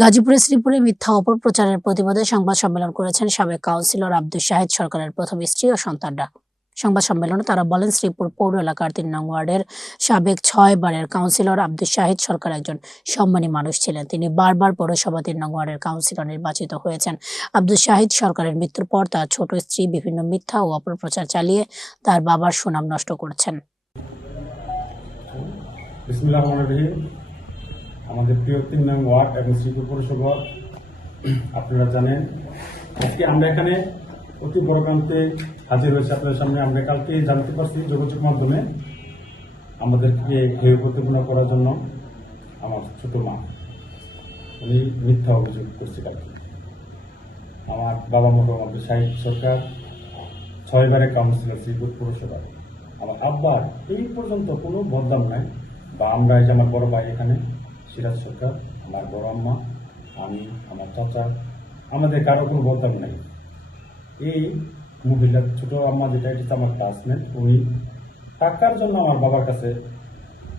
গাজীপুরের শ্রীপুরে মিথ্যা অপপ্রচারের প্রতিবাদে সংবাদ সম্মেলন করেছেন সাবেক কাউন্সিলর আব্দুল শাহিদ সরকারের প্রথম স্ত্রী ও সন্তানরা। সংবাদ সম্মেলনে তারা বলেন, শ্রীপুর পৌর এলাকার তিন নং ওয়ার্ডের সাবেক ছয় বারের কাউন্সিলর আব্দুল শাহিদ সরকার একজন সম্মানী মানুষ ছিলেন। তিনি বারবার পৌরসভা তিন নং ওয়ার্ডের কাউন্সিলর নির্বাচিত হয়েছেন। আব্দুল শাহিদ সরকারের মৃত্যুর পর তার ছোট স্ত্রী বিভিন্ন মিথ্যা ও অপপ্রচার চালিয়ে তার বাবার সুনাম নষ্ট করছেন। আমাদের প্রিয় তিন নং ওয়ার্ড এবং শ্রীপুর পৌরসভা, আপনারা জানেন। আজকে আমরা এখানে অতি বড় প্রান্তে হাজির হয়েছে। আপনাদের সামনে আমরা কালকে জানতে পারছি যোগাযোগ মাধ্যমে আমাদেরকে হেয় প্রতিপন্ন করার জন্য আমার ছোট মা। উনি মিথ্যা অভিযোগ করছে কালকে। আমার বাবা মোটামুটি শাহিদ সরকার ছয়বারে কাউন্সিলর শ্রীপুর পৌরসভায় আমার আব্বার এই পর্যন্ত কোনো বদনাম নাই। বা আমরা এই আমার বড় ভাই এখানে সিরাজ সরকার আমার বড় আম্মা, আমি, আমার চাচা, আমাদের কারও কোনো বদনাম নাই। এই মহিলা ছোট আম্মা যেটা, এটা আমার ক্লাসমেট উনি টাকার জন্য আমার বাবার কাছে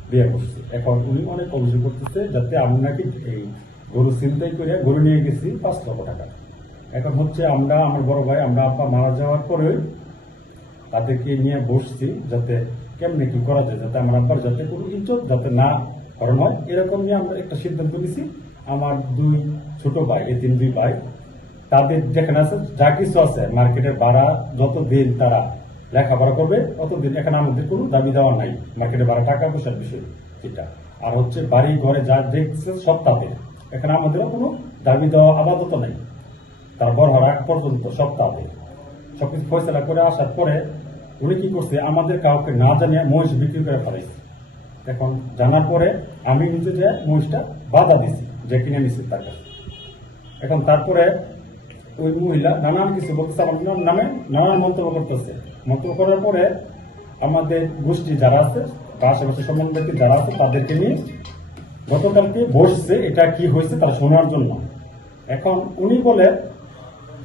বিয়ে করছে। এখন উনি অনেক অভিযোগ করতেছে যাতে আমি নাকি এই গরু চিন্তাই করে গরু নিয়ে গেছি, পাঁচ লক্ষ টাকা। এখন হচ্ছে আমরা, আমার বড় ভাই, আমরা আব্বা মারা যাওয়ার পরে তাদেরকে নিয়ে বসছি যাতে কেমনি কি করা যায়, যাতে আমার আব্বার যাতে কোনো ইজ্জত যাতে না করানো হয় এরকম নিয়ে আমরা একটা সিদ্ধান্ত নিছি, আমার দুই ছোট ভাই, এই তিন দুই ভাই, তাদের যেখানে আছে, যা কিছু আছে মার্কেটের ভাড়া যত দিন তারা লেখাপড়া করবে, ততদিন এখানে আমাদের কোনো দাবি দেওয়া নাই মার্কেটের ভাড়া, টাকা পয়সার বিষয় যেটা। আর হচ্ছে বাড়ি, ঘরে যা দেখছে, সব তাদের। এখানে আমাদেরও কোনো দাবি দেওয়া আপাতত নাই। তার বড় হওয়ার আগ পর্যন্ত সব তাদের। সবকিছু ফয়সলা করে আসার পরে উনি কি করছে, আমাদের কাউকে না জানিয়ে মহিষ বিক্রি করে ফেলাইছে। এখন জানার পরে আমি নিজে যে মহিষটা বাধা দিছি, যে কিনে নিছি তার কাছে। এখন তারপরে ওই মহিলা নানান কিছু বলতেছে, আমার নামে নানান মন্তব্য করতেছে। মন্তব্য করার পরে আমাদের গোষ্ঠী যারা আছে, বা আশেপাশে সম্মান ব্যক্তি যারা আছে, তাদেরকে নিয়ে গতকালকে বসছে, এটা কি হয়েছে তা শোনার জন্য। এখন উনি বলে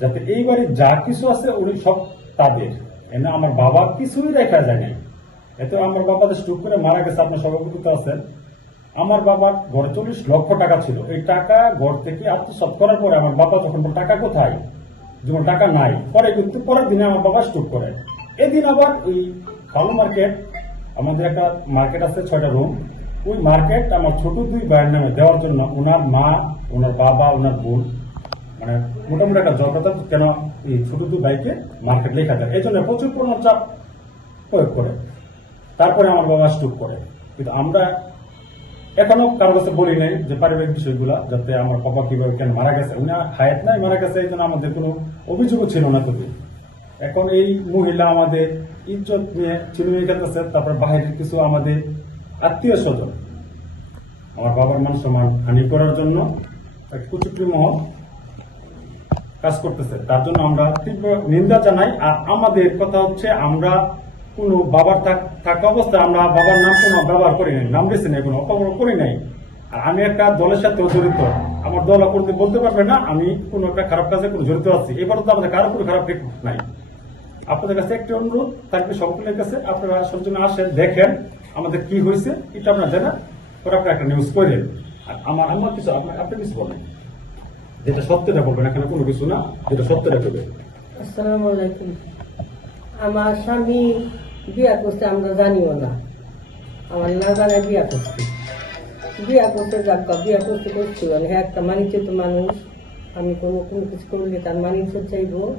যাতে এই বাড়ির যা কিছু আছে, উনি সব তাদের। এনে আমার বাবা কিছুই দেখা যায় নাই। এতে আমার বাবা যে স্টুক করে মারা গেছে আপনার সভাপতিতে আছেন আমার বাবার ঘরে চল্লিশ লক্ষ টাকা ছিল। এই টাকা ঘর থেকে আত্মসাৎ করার পরে আমার বাবা বলে, টাকা কোথায়? যখন টাকা নাই। পরে কিন্তু পরের দিনে আমার বাবা স্টুক করে। এদিন আবার ওই কালো মার্কেট আমাদের একটা মার্কেট আছে ছয়টা রুম। ওই মার্কেট আমার ছোট দুই ভাইয়ের নামে দেওয়ার জন্য ওনার মা ওনার বাবা ওনার বোন মানে মোটামুটি একটা জগতা কেন এই ছোট দুই ভাইকে মার্কেট লেখা দেয় এই জন্য প্রচুর পরিমাণ চাপ প্রয়োগ করে। তারপরে আমার বাবা স্টুক করে। কিন্তু আমরা এখনও কারও কাছে বলি নাই যে পারিবারিক বিষয়গুলা যাতে আমার বাবা কীভাবে কেন মারা গেছে। উনি হায়াত নাই মারা গেছে এই জন্য আমাদের কোনো অভিযোগও ছিল না তবে। এখন এই মহিলা আমাদের ইজ্জত নিয়ে চিরুনি খেলতেছে তারপর বাইরের কিছু আমাদের আত্মীয় স্বজন। আমার বাবার মান সম্মান হানি করার জন্য এক কুচুকরি কাজ করতেছে। তার জন্য আমরা তীব্র নিন্দা জানাই। আর আমাদের কথা হচ্ছে আমরা কোনো বাবার থাক- অবস্থায় আমরা বাবার নাম কোনো ব্যবহার করি নাই, নাম দিয়েছি নাই, কোনো অপব্যবহার করি নাই। আর আমি একটা দলের সাথে জড়িত, আমার দল করতে বলতে পারবে না, আমি কোনো একটা খারাপ কাজে কোনো জড়িত আছি। এবার তো আমাদের কারও কোনো খারাপ দিক নাই। আপনাদের কাছে একটি অনুরোধ থাকবে সকলের কাছে, আপনারা সৌজন্য আসেন, দেখেন আমাদের কি হয়েছে, এটা আপনার জানা পরে আপনারা একটা নিউজ করেন আর আমার আমার কিছু, আপনি আপনি কিছু বলেন। যেটা সত্যটা বলবেন, এখানে কোনো কিছু না, যেটা সত্যটা বলবেন। আসসালামু আলাইকুম। আমার স্বামী বিয়া করতে আমরা জানিও না। আমার না জানায় বিয়া করতে বিয়া করতে যাক বিয়া করতে করছি মানে হ্যাঁ একটা মানিচিত মানুষ। আমি কোনো কোনো কিছু করলে তার মানিজ্য চাইব।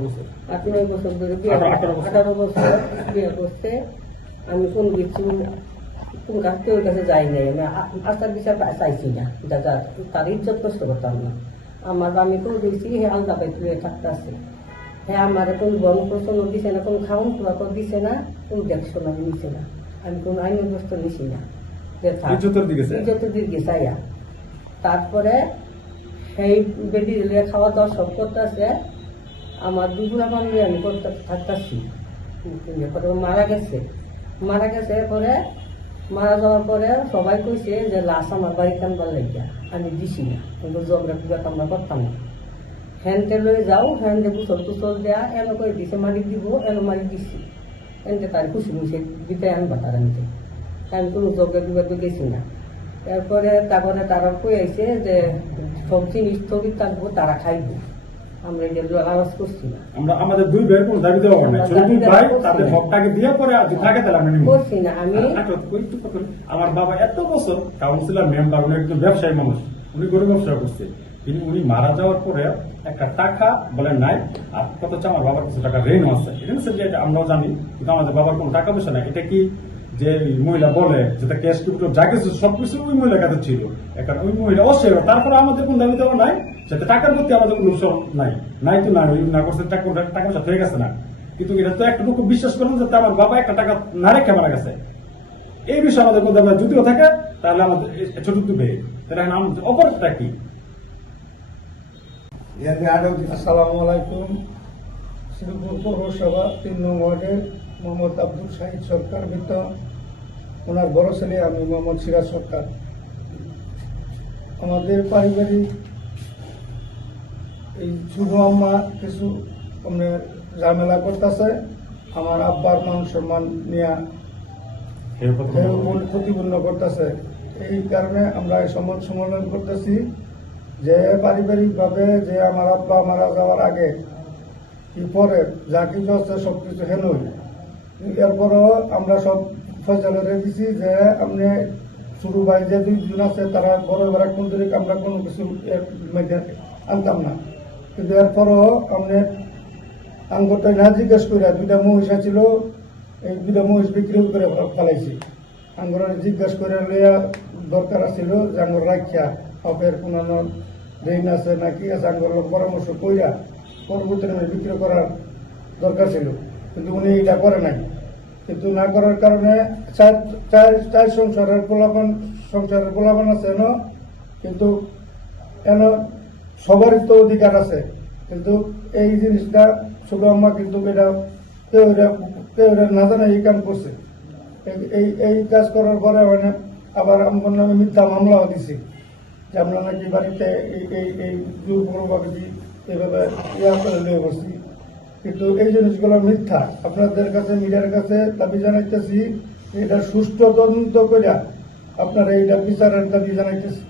করছে আট নয় বছর ধরে বিয়া আঠারো- বছর। বিয়া করতে আমি কোনো কিছু কোন কাছ কেউ কাছে যাই নাই। আমি আ- আচার বিচার চাইছি না। যা যা তার ইজ্জত কষ্ট করতাম না। আমার আমি কোনো দিয়েছি হে আলাদা বাইতে থাকতে আছে হ্যাঁ আমার কোনো বন প্রচণ্ড দিছে না কোন কোনো খাওয়ান খোয়া দিছে না কোনো দেখশোনা নিছে না। আমি কোনো আইনের বস্তু নিছি না। ইজ্জতের দিকে চাইয়া তারপরে সেই বেডি খাওয়া দাওয়া সব করতেছে। আমার দুপুরা বান্ধবী আমি করতে থাকতেছি। মারা গেছে। মারা গেছে পরে মারা যাওয়ার পরে সবাই কইছে যে লাশ আমার বাড়িতে আনবার লাগিয়া আমি দিছি না। কিন্তু জগরা টুগা আমরা করতাম না। হ্যান্ডে লই যাও হ্যান্ডে বুসল টুসল দেয়া এনে করে দিছে মারি দিব এনে মারি দিছি। এনতে তার খুশি খুশি দিতে আনবা তার আনতে। আমি কোনো টুগা তো গেছি না। এরপরে তারপরে তারা কয়েছে যে সব জিনিস স্থগিত থাকব তারা খাইব আমরা এটা আওয়াজ করছি না। আমরা আমাদের দুই ভাইয়ের কোনো দাবি দেওয়া হয় না। ছোট দুই ভাই তাদের। হকটাকে দিয়ে পরে যদি থাকে তাহলে আমরা করছি না আমি। আমার বাবা এত বছর কাউন্সিলর মেম্বার উনি একজন ব্যবসায়ী মানুষ। উনি গরু ব্যবসা করছে। কিন্তু উনি মারা যাওয়ার পরে একটা টাকা বলে নাই, আর কত হচ্ছে আমার বাবার কিছু টাকা ঋণ আছে। এটা হচ্ছে যে আমরাও জানি, কিন্তু আমাদের বাবার কোনো টাকা পয়সা নাই। এটা কি যে মহিলা বলে যেটা ক্যাশ ক্রিপ্টো যা কিছু সবকিছু ওই মহিলার কাছে ছিল। এখন ওই মহিলা অসের তারপরে আমাদের কোনো দাবি দেওয়া নাই যাতে টাকার প্রতি আমাদের কোনো উৎসব নাই। নাই তো নাই, না করছে টাকা টাকা পয়সা হয়ে গেছে না। কিন্তু এটা তো একটা লোক বিশ্বাস করেন যে আমার বাবা একটা টাকা না রেখে মারা গেছে। এই বিষয়ে আমাদের মধ্যে আমরা যদিও থাকে, তাহলে আমাদের ছোট দুবে তাহলে আমাদের অপরটা কি? আসসালামু আলাইকুম। শ্রীপুর পৌরসভা তিন নং ওয়ার্ডের মোহাম্মদ আব্দুল শাহিদ সরকার বৃত্ত। ওনার বড় ছেলে আমি মোহাম্মদ সিরাজ সরকার। আমাদের পারিবারিক এই ছোট আম্মা কিছু আপনার ঝামেলা করতেছে। আমার আব্বার মান সম্মান নিয়ে প্রতিপন্ন করতেছে। এই কারণে আমরা এই সমাজ সম্মেলন করতেছি। যে পারিবারিকভাবে যে আমার আব্বা মারা যাওয়ার আগে কি পরে, যা কিছু আছে সব কিছু হেনই এরপরও আমরা সব ফয়সালা দিছি যে আপনি ছোট ভাই যে দুইজন আছে, তারা বড় বড় কোন দিকে আমরা কোনো কিছু আনতাম না। কিন্তু এরপরও আপনি আঙ্গরটা না জিজ্ঞেস করে দুইটা মহিষা ছিল এই দুইটা মহিষ বিক্রি করে ফেলাইছি। আঙ্গর জিজ্ঞেস করে লইয়া দরকার ছিল যে আঙ্গর রাখিয়া হকের কোনো ঋণ আছে না কি আছে লোক পরামর্শ কইরা পরবর্তীতে আমি বিক্রি করার দরকার ছিল। কিন্তু উনি এটা করে নাই। কিন্তু না করার কারণে চার সংসারের পোলাপন সংসারের পোলাপন আছে ন কিন্তু এন সবারই তো অধিকার আছে। কিন্তু এই জিনিসটা ছোট আম্মা কিন্তু এটা কেউ কেউ এটা না জানে এই কাম করছে। এই- এই এই কাজ করার পরে মানে আবার আমার নামে মিথ্যা মামলাও দিছি। যে আমরা নাকি বাড়িতে এই এই এই দুর্বলভাবে এভাবে ইয়া করে নিয়ে বসছি কিন্তু এই জিনিসগুলো মিথ্যা। আপনাদের কাছে, মিডিয়ার কাছে দাবি জানাইতেছি, এটা সুষ্ঠু তদন্ত করে আপনারা এইটা বিচারের দাবি জানাইতেছি